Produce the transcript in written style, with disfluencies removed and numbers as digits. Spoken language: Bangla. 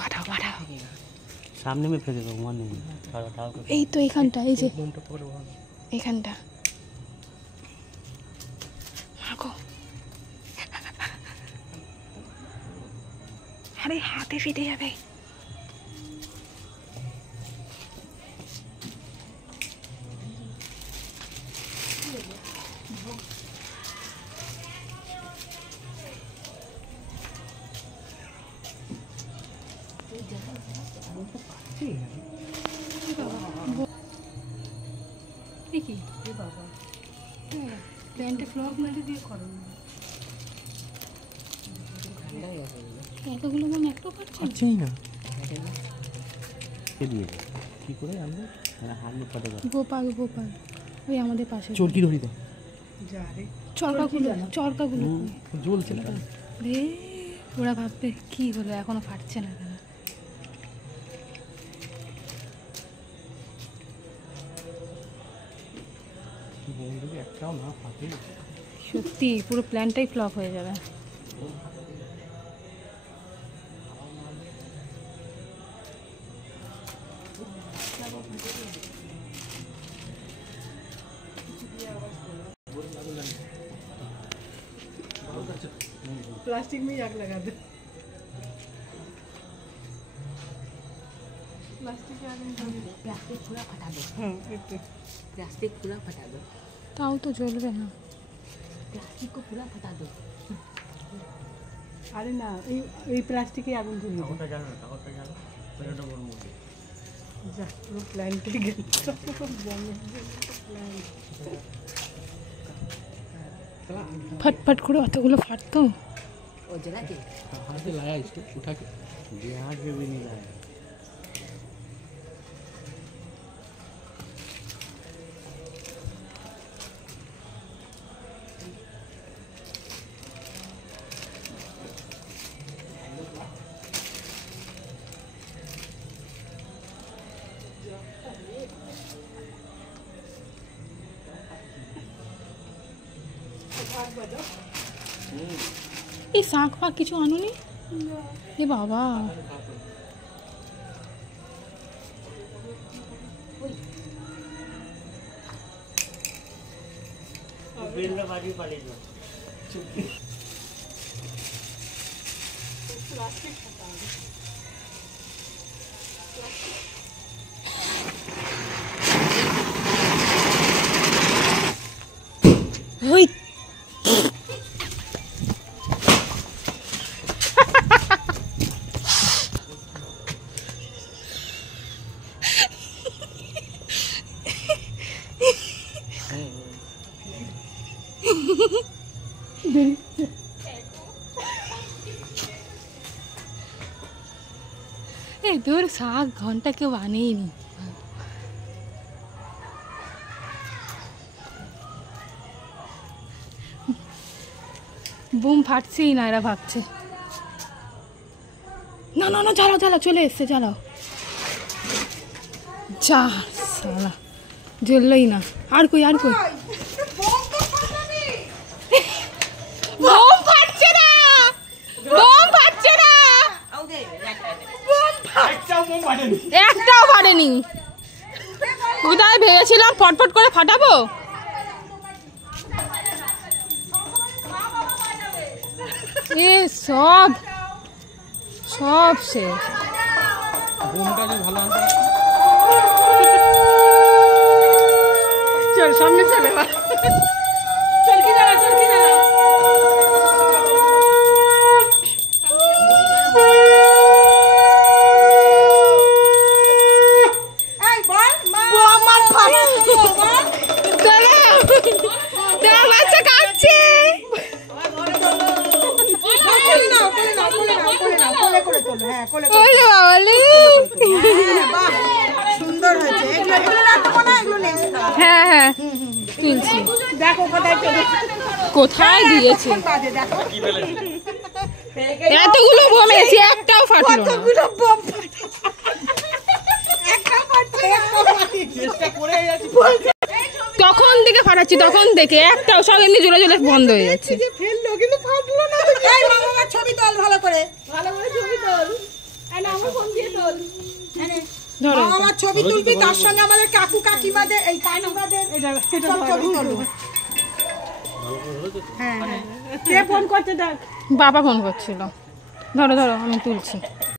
ফাটাও ফাটাও सामने में फेंकेगा वहाँ नहीं। এই তো এইখানটা, এই যে এইখানটা মাগো, আরে হাতে ফেটে যাবে। কি বাবা প্ল্যানটা ফ্লগ মেরে দিয়ে করো এতগুলো মনে একটু পাচ্ছেই না। কে দিয়েছে কি করে আমরা হাত মুখ ফাটে গেল। গোপাল গোপাল ওই আমাদের পাশে চরকি ধরি তো চরকাগুলো জ্বলছে না রে। ওরা ভাববে কি হলো এখনো ফাটছে না কেন। একটাও না ফাটে, সত্যি পুরো প্ল্যানটাই ফ্লপ হয়ে যাবে। प्लास्टिक में आग लगा दे। प्लास्टिक की आग में प्लास्टिक पूरा फटा दो। प्लास्टिक पूरा फटा दो। তাও তো জ্বলবে না। प्लास्टिक को पूरा फटा दो। अरे ना ये प्लास्टिक की आগুন ধরিয়ে ওটা জানো না, ওটা জানো ওটা বড় মুড়ি যা পুরো প্ল্যান্টে গেল फटफट করে অতগুলো ফাটতো। वो जला के हाथ से लाया इसको उठा के, यहाँ से भी नहीं लाया। এই শাঁখ ফাঁক কিছু আনুনি? এ বাবা ওই এই দূর শাক ঘন্টা কেউ আনেইনি। বুম ফাটছেই না, এরা ভাবছে না না না জ্বালাও জ্বালাও, চলে এসছে জ্বালাও। যা সালা জ্বললই না। আর কই আর কই বুম ফাটছে না, বুম ফাটছে না, একটাও ফাটেনি। কোথায় ভেবেছিলাম ফটফট করে ফাটাবো, এ সব সব শেষ। चल सामने चले चल की जा चल की जा। হ্যাঁ হ্যাঁ তুলছি, দেখো কোথায় দিয়েছে এতগুলো বোম এসে একটাও ফাটলো না। তখন থেকে ফাটাচ্ছি, তখন থেকে একটাও, সব এমনি জোরে জোরে বন্ধ হয়ে যাচ্ছে। ফেললো কিন্তু ফাটলো না। ছবি তোল ভালো করে, ভালো করে ছবি তোল। ধরো আমার ছবি তুলবি, তার সঙ্গে আমাদের কাকু কাকিমাদের এই কাকিমাদের সব ছবি তুলবো। হ্যাঁ হ্যাঁ, কে ফোন করছে দেখ। বাবা ফোন করছিল। ধরো ধরো আমি তুলছি।